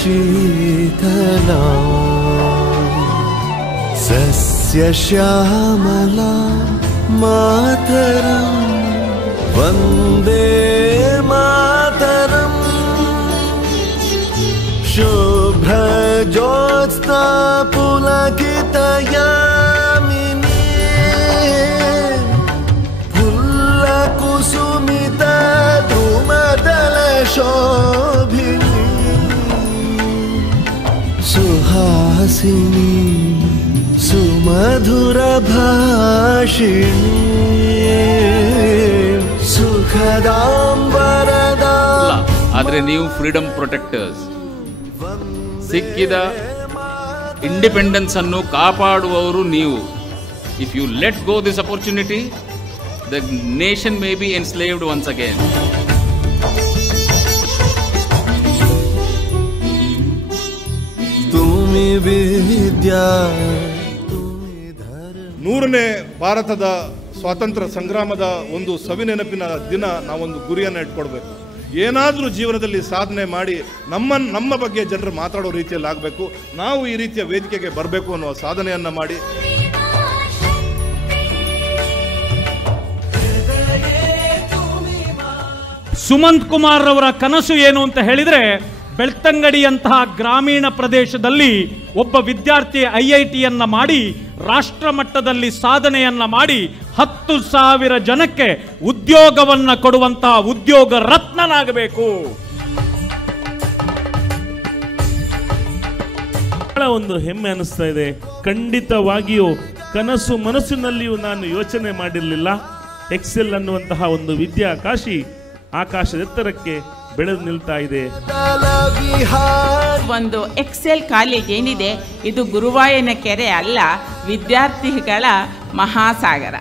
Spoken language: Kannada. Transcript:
शीतला सस्यश्यामला मातरं वन्दे मातरं शुभ्रज्योत्स्ना पुलकितयामिनी फुल्लकुसुमिता धूमदलशोभिनी सुहासिनी सुमधुरभाषिणी सुखदां वरदां ಆದರೆ ನೀವು ಫ್ರೀಡಮ್ ಪ್ರೊಟೆಕ್ಟರ್ಸ್ ಸಿಕ್ಕಿದ ಇಂಡಿಪೆಂಡೆನ್ಸ್ ಅನ್ನು ಕಾಪಾಡುವವರು ನೀವು. If you let go this opportunity the nation may be enslaved once again. ತುಮಿ ವಿದ್ಯಾ 100ನೇ ಭಾರತದ ಸ್ವಾತಂತ್ರ್ಯ ಸಂಗ್ರಾಮದ ಒಂದು ಸವಿನೆನಪಿನ ದಿನ ನಾವೊಂದು ಗುರಿಯನ್ನು ಇಟ್ಕೊಳ್ಬೇಕು. ಏನಾದರೂ ಜೀವನದಲ್ಲಿ ಸಾಧನೆ ಮಾಡಿ ನಮ್ಮ ಬಗ್ಗೆ ಜನರು ಮಾತಾಡೋ ರೀತಿಯಲ್ಲಿ ಆಗಬೇಕು. ನಾವು ಈ ರೀತಿಯ ವೇದಿಕೆಗೆ ಬರಬೇಕು ಅನ್ನುವ ಸಾಧನೆಯನ್ನು ಮಾಡಿ ಸುಮಂತ್ ಕುಮಾರ್ ಅವರ ಕನಸು ಏನು ಅಂತ ಹೇಳಿದರೆ, ಬೆಳ್ತಂಗಡಿಯಂತಹ ಗ್ರಾಮೀಣ ಪ್ರದೇಶದಲ್ಲಿ ಒಬ್ಬ ವಿದ್ಯಾರ್ಥಿ IITಯನ್ನ ಮಾಡಿ ರಾಷ್ಟ್ರ ಮಟ್ಟದಲ್ಲಿ ಸಾಧನೆಯನ್ನ ಮಾಡಿ 10,000 ಜನಕ್ಕೆ ಉದ್ಯೋಗವನ್ನ ಕೊಡುವಂತಹ ಉದ್ಯೋಗ ರತ್ನನಾಗಬೇಕು. ಬಹಳ ಒಂದು ಹೆಮ್ಮೆ ಅನಿಸ್ತಾ ಇದೆ. ಖಂಡಿತವಾಗಿಯೂ ಕನಸು ಮನಸ್ಸಿನಲ್ಲಿಯೂ ನಾನು ಯೋಚನೆ ಮಾಡಿರಲಿಲ್ಲ. ಎಕ್ಸೆಲ್ ಅನ್ನುವಂತಹ ಒಂದು ವಿದ್ಯಾಕಾಶಿ ಆಕಾಶದ ಎತ್ತರಕ್ಕೆ ಬೆಳೆದು ನಿಲ್ತಾ ಇದೆ. ಒಂದು ಎಕ್ಸೆಲ್ ಕಾಲೇಜ್ ಏನಿದೆ, ಇದು ಗುರುವಾಯನ ಕೆರೆ ಅಲ್ಲ, ವಿದ್ಯಾರ್ಥಿಗಳ ಮಹಾಸಾಗರ.